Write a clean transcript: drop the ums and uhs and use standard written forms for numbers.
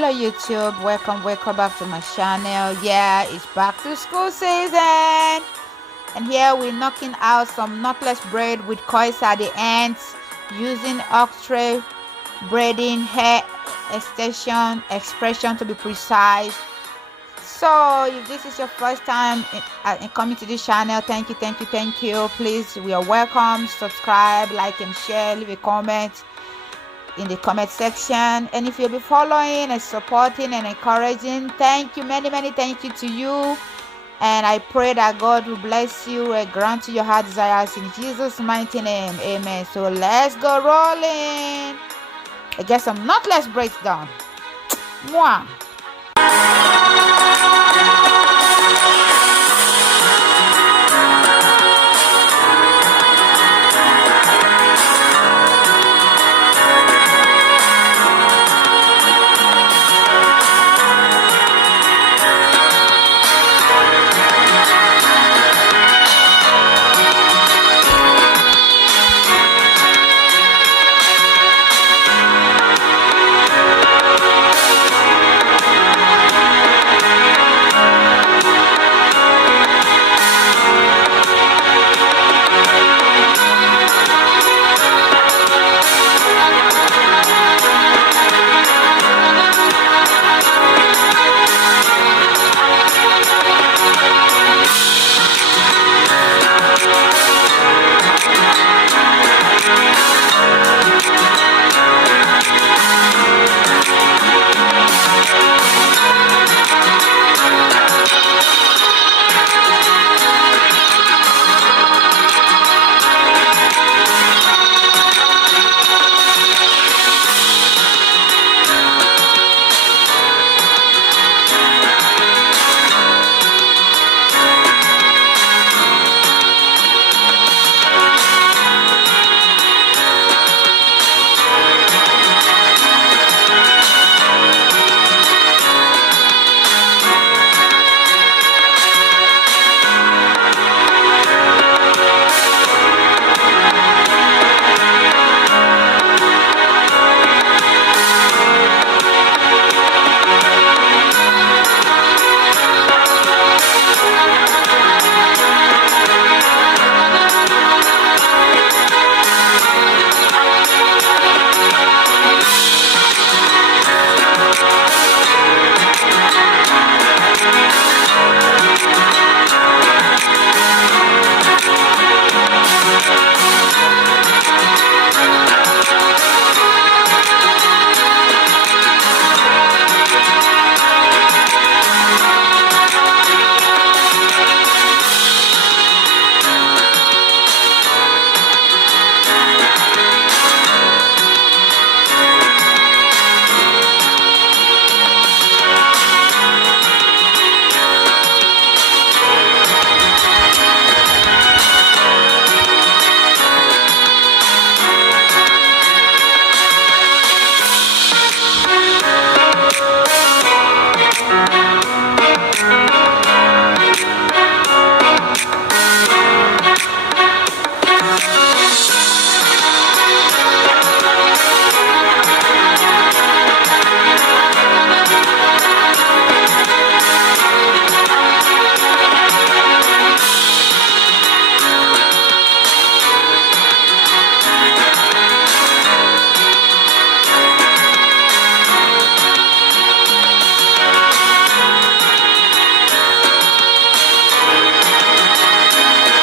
Hello YouTube, welcome back to my channel. Yeah, it's back to school season, and here we're knocking out some knotless braid with coils at the ends using ox-tray braiding, hair expression to be precise. So if this is your first time in coming to this channel, thank you. Please, we are welcome. Subscribe, like and share, leave a comment in the comment section, and if you'll be following and supporting and encouraging, thank you, many thank you to you, and I pray that God will bless you and grant you your heart desires in Jesus' mighty name. Amen. So let's go rolling. I get some knotless braids done. Mwah.